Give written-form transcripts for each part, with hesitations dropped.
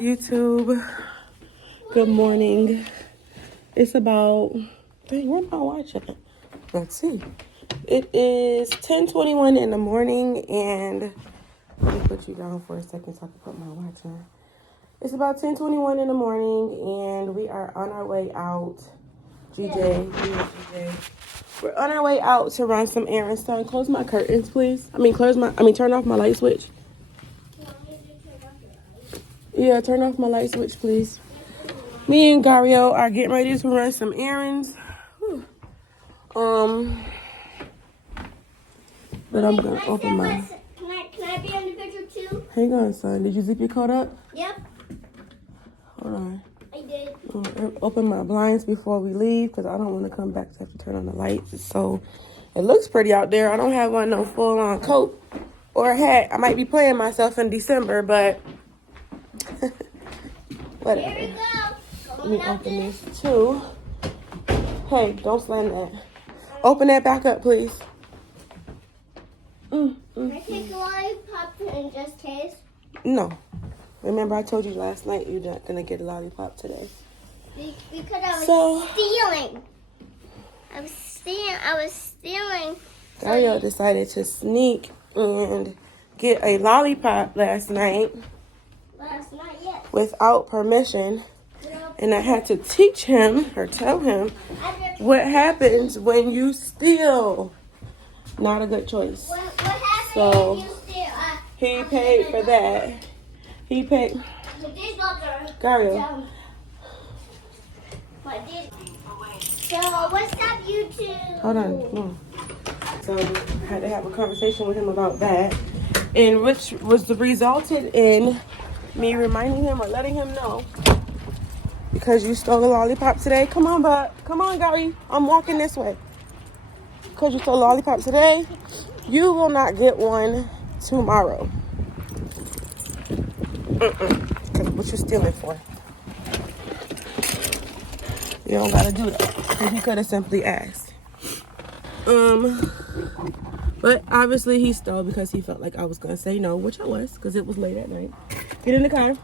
YouTube? Good morning. It's about, dang, where am I watching? Let's see. It is 10:21 in the morning, and let me put you down for a second so I can put my watch on. It's about 10:21 in the morning, and we are on our way out. GJ. We're on our way out to run some errands. Son, close my curtains, please. Turn off my light switch. Yeah, turn off my light switch, please. Me and Gario are getting ready to run some errands. Whew. But I'm gonna open my. Can I be in the picture too? Hang on, son. Did you zip your coat up? Yep. Hold on. I did. Open my blinds before we leave because I don't want to come back to have to turn on the lights. So it looks pretty out there. I don't have on no full-on coat or a hat. I might be playing myself in December, but whatever. Here we go. Let me open this too. Hey, don't slam that. Open that back up, please. Can I take a lollipop in just case? No. Remember I told you last night you're not going to get a lollipop today. Because I was stealing. I was stealing. Gario decided to sneak and get a lollipop last night. Last night, yes. Without permission. And I had to teach him or tell him what happens when you steal. Not a good choice. What happens So when you steal? he paid for that. He paid. Gario. So what's up, YouTube? Hold on. No. So I had to have a conversation with him about that. And which was resulted in me reminding him or letting him know. Because you stole a lollipop today. Come on, bud. Come on, Gary. I'm walking this way. Because you stole a lollipop today, you will not get one tomorrow. Because what you stealing for? You don't got to do that. Because he could have simply asked. But obviously he stole because he felt like I was going to say no, which I was, because it was late at night. Get in the car.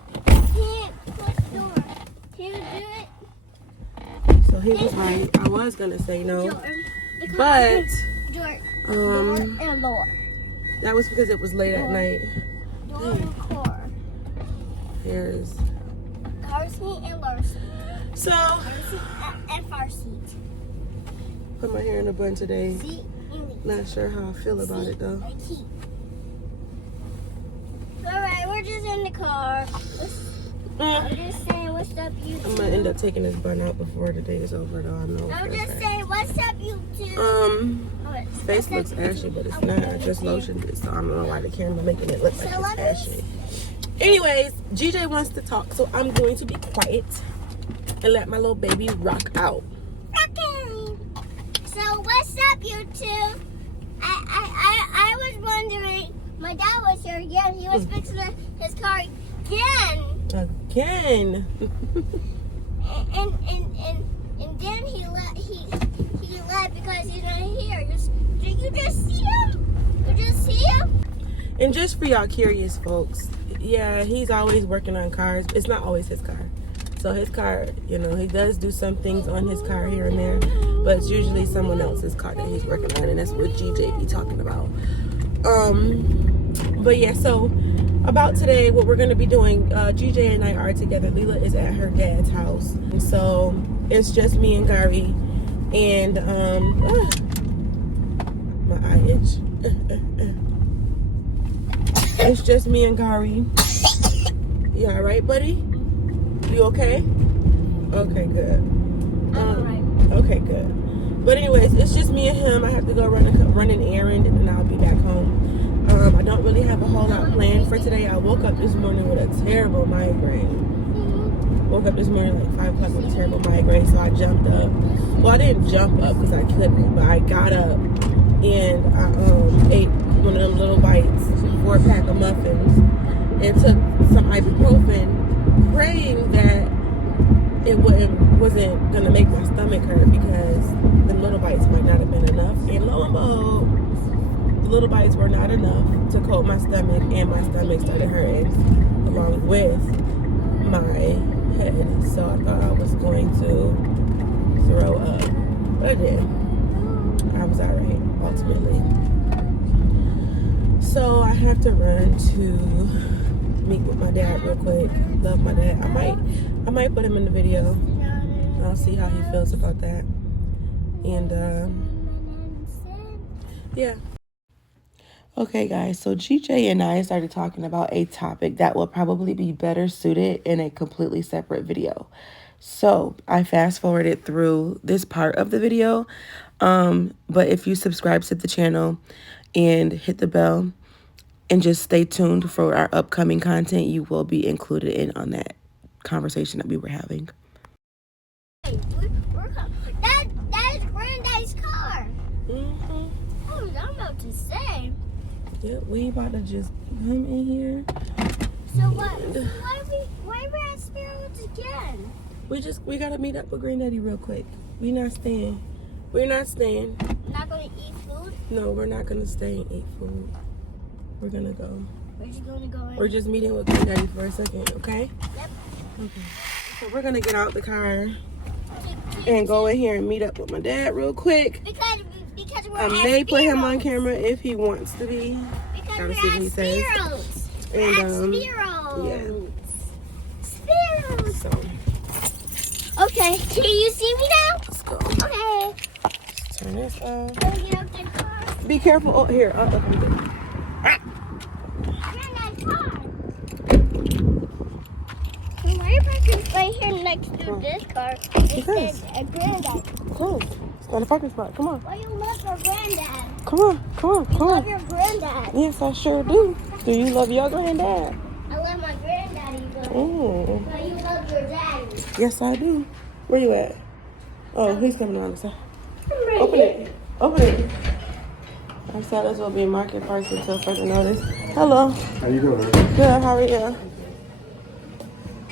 So he was right. I was going to say no. But that was because it was late at night. Here's car seat and lower seat. So And far seat. Put my hair in a bun today. Seat and Not sure how I feel about it though. Alright, we're just in the car. I'm just saying what's up, YouTube. I'm gonna end up taking this bun out before the day is over though. I know. I'm just saying what's up, YouTube. Face looks ashy, but it's not. I just lotioned it, so I don't know why the camera making it look like it's ashy. Anyways, GJ wants to talk, so I'm going to be quiet and let my little baby rock out. Okay. So what's up, YouTube? I was wondering. My dad was here again. He was fixing his car again. Again. and then he left because he's not here. Did you just see him? You just see him? And just for y'all curious folks, yeah, he's always working on cars. It's not always his car. So his car, you know, he does do some things on his car here and there, but it's usually someone else's car that he's working on, and that's what GJ be talking about. But yeah, so about today, what we're going to be doing, GJ and I are together. Leela is at her dad's house. And so it's just me and Gary. And my eye itch. It's just me and Gary. You all right, buddy? You okay? Okay, good. Okay, good. But anyways, it's just me and him. I have to go run an errand, and then I'll be back home. I don't really have a whole lot planned for today. I woke up this morning with a terrible migraine. Woke up this morning like 5 o'clock with a terrible migraine, so I jumped up. Well, I didn't jump up because I couldn't, but I got up and I ate one of them little bites, 4-pack of muffins, and took some ibuprofen, praying that it wasn't gonna make my stomach hurt because the little bites might not have been enough. And lo and behold, the little bites were not enough to coat my stomach, and my stomach started hurting along with my head, so I thought I was going to throw up, but I did. I was alright ultimately. So I have to run to meet with my dad real quick. Love my dad. I might put him in the video. I'll see how he feels about that. And yeah. Okay guys, so GJ and I started talking about a topic that will probably be better suited in a completely separate video. So I fast forwarded through this part of the video. But if you subscribe to the channel and hit the bell and just stay tuned for our upcoming content, you will be included in on that conversation that we were having. Hey, that is Granddad's car. What was I about to say? Yeah, we about to just come in here. So why are we at Sparrows again? We gotta meet up with Granddaddy real quick. We're not staying. Not gonna eat food? No, we're not gonna stay and eat food. We're gonna go. Where's you gonna go? We're just meeting with Granddaddy for a second, okay? Yep. Okay. So we're gonna get out the car and go in here and meet up with my dad real quick. Because we're I at may put him on Sparrows. camera if he wants to be. Because Gotta we're see what he at says. Sparrows. And, We're at Sparrows. Sparrows. So Okay, can you see me now? let's go. Okay. Turn this off. Let me get out the car. Be careful. Oh, here. Granddad's car. So why are you parking right here next to this car? It says a Granddad. Close. It's not a parking spot. Come on. Why you love your Granddad? Come on. You love your Granddad. Yes, I sure do. Do you love your granddad? I love my Granddaddy, but Mm. you love your daddy. Yes, I do. Where you at? Oh, he's coming around the side. I'm right Open here. it. Open it. Our sellers will be market price until further notice. Hello. How you doing? Good. How are you?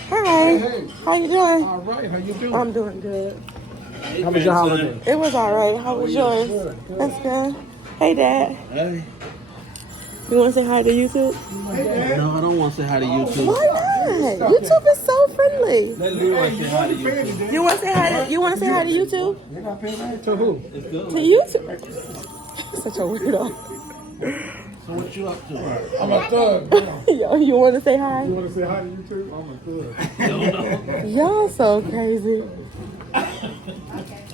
Hi. Hey. How you doing? All right. How you doing? I'm doing good. How was your holiday? It was all right. How was yours? That's good. Hey, Dad. Hey. You want to say hi to YouTube? No, I don't want to say hi to YouTube. Why not? YouTube is so friendly. Let Leroy say hi to YouTube. You want to say hi? You want to say hi to YouTube? To who? It's good. To YouTube? Such a weirdo. So what you up to? I'm a thug. Yo, you want to say hi? You want to say hi to YouTube? I'm a thug. Y'all so crazy.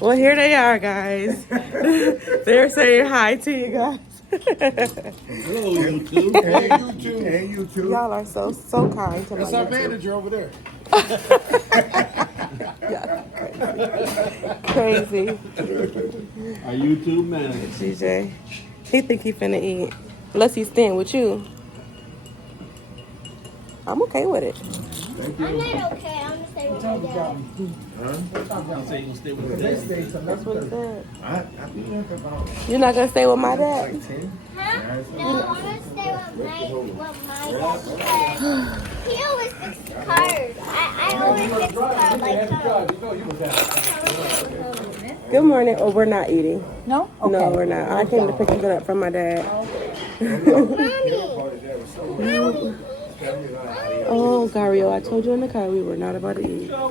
Well, here they are, guys. They're saying hi to you guys. Hello, YouTube. Hey, YouTube. Hey, YouTube. Y'all are so kind to my That's our YouTube. manager over there. Yeah, crazy. Our YouTube manager. GJ. He think he finna eat. Unless he's staying with you. I'm okay with it. I'm not okay. I'm gonna stay with my dad. You say you gonna stay with daddy. That's what he said. You're not gonna stay with my dad? Huh? No, I'm gonna stay with my dad because he always fixes the cars. I always fix the car like him. Good morning. Oh, we're not eating. No? Okay. No, we're not. I came to pick it up from my dad. Mommy. Oh, Gario, I told you in the car we were not about to eat. Can I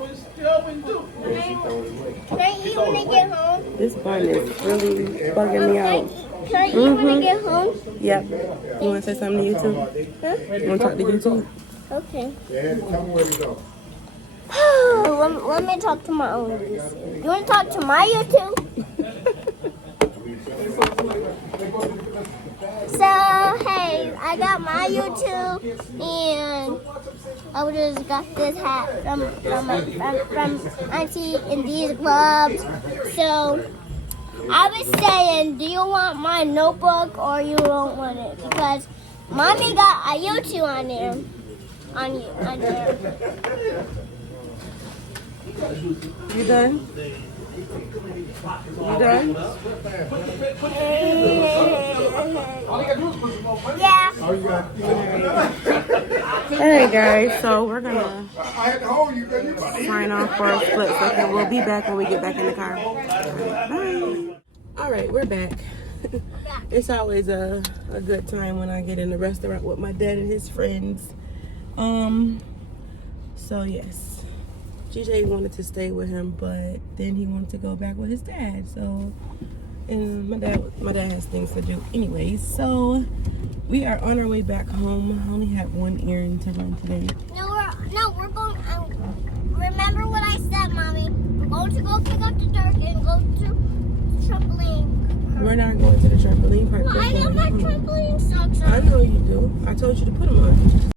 eat when I get home? This bun is really bugging me out. Can I eat when I get home? Yep. You want to say something to you too? Huh? You want to talk to you too? Okay. Yeah, tell me where to go. Let me talk to my own YouTube. You want to talk to my YouTube? So, hey, I got my YouTube, and I just got this hat from Auntie in these gloves. So, I was saying, do you want my notebook or you don't want it? Because Mommy got a YouTube on there. On there. You done? You done? Yeah. Alright guys, so we're gonna I had to hold you because you about to sign off for a split second. We'll be back when we get back in the car. Bye. Alright, we're back. It's always a good time when I get in the restaurant with my dad and his friends. So yes, GJ wanted to stay with him, but then he wanted to go back with his dad. So, and my dad has things to do anyways. So we are on our way back home. I only have one errand to run today. No, we're going. Remember what I said, Mommy. We're going to go pick up the dirt and go to trampoline. We're not going to the trampoline park. I got my trampoline socks on. I know you do. I told you to put them on.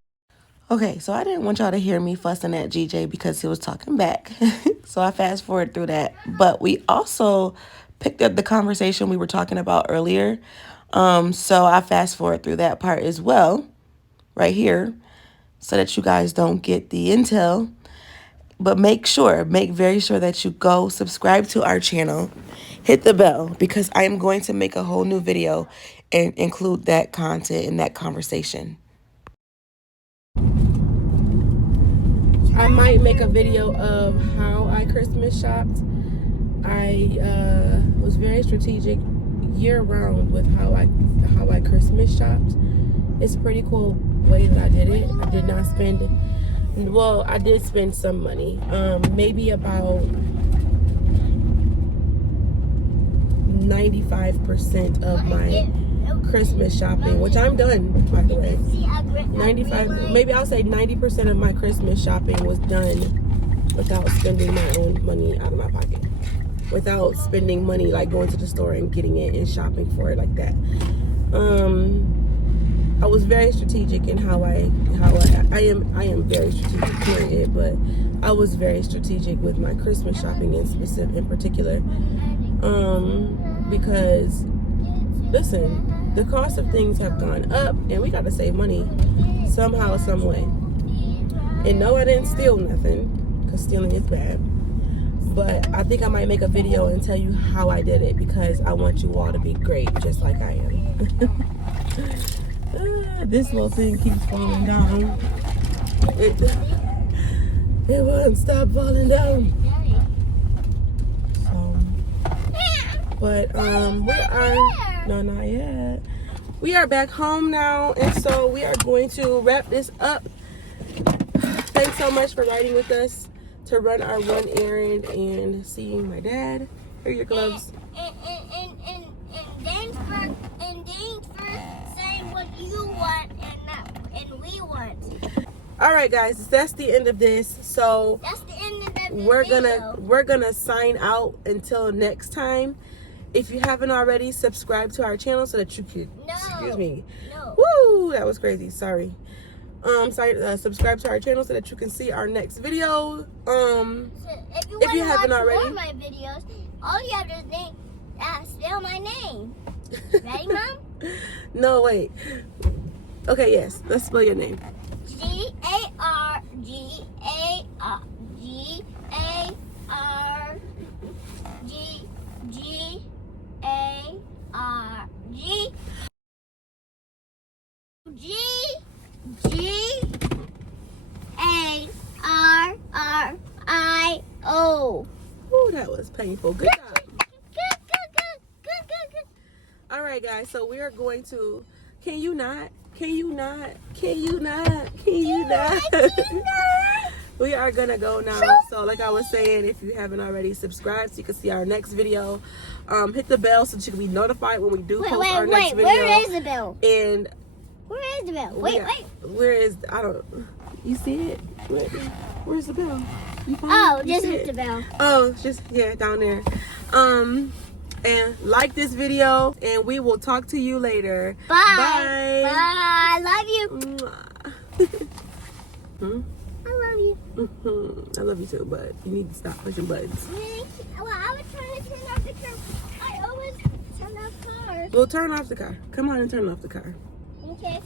Okay, so I didn't want y'all to hear me fussing at GJ because he was talking back. So I fast forward through that. But we also picked up the conversation we were talking about earlier. So I fast forward through that part as well, right here, so that you guys don't get the intel. But make very sure that you go subscribe to our channel, hit the bell, because I am going to make a whole new video and include that content in that conversation. I might make a video of how I Christmas shopped. I was very strategic year-round with how I Christmas shopped. It's a pretty cool way that I did it. I did not spend, well, I did spend some money. Maybe about 95% of my Christmas shopping, which I'm done, by the way. 95, maybe I'll say 90% of my Christmas shopping was done without spending my own money out of my pocket. Without spending money like going to the store and getting it and shopping for it like that. I was very strategic in how I am very strategic, period, but I was very strategic with my Christmas shopping in particular. Because listen, the cost of things have gone up and we got to save money somehow, some way. And no, I didn't steal nothing, because stealing is bad. But I think I might make a video and tell you how I did it, because I want you all to be great, just like I am. This little thing keeps falling down. It won't stop falling down. So, but we are, no, not yet. We are back home now, and so we are going to wrap this up. Thanks so much for riding with us to run our one errand and seeing my dad. Here are your gloves. And thanks for saying what you want and we want. All right, guys, that's the end of this. So That's the end of the we're gonna sign out until next time. If you haven't already, subscribe to our channel so that you could. No. Excuse me. No. Woo, that was crazy. Sorry. Subscribe to our channel so that you can see our next video. If you haven't already, more of my videos, all you have to think, spell my name. Ready, Mom? No, wait. Okay, yes. Let's spell your name. G-A-R-G-A-R-G-A-R-G. G-A-R-R-I-O. Ooh, that was painful. Good job. Good. All right, guys. So we are going to. Can you not? We are gonna go now. So like I was saying, if you haven't already, subscribe so you can see our next video. Hit the bell so that you can be notified when we do post our next video. Where is the bell? And Where is the bell? Wait. Where is, I don't, you see it? Where's the bell? You find Oh, it? You just see hit it? the bell. Oh, it's just, yeah, down there. And like this video, and we will talk to you later. Bye. Bye. I love you. I love you. I love you too, but you need to stop pushing buttons. Well, I was trying to turn off the car. I always turn off cars. Well, turn off the car. Come on and turn off the car. Okay.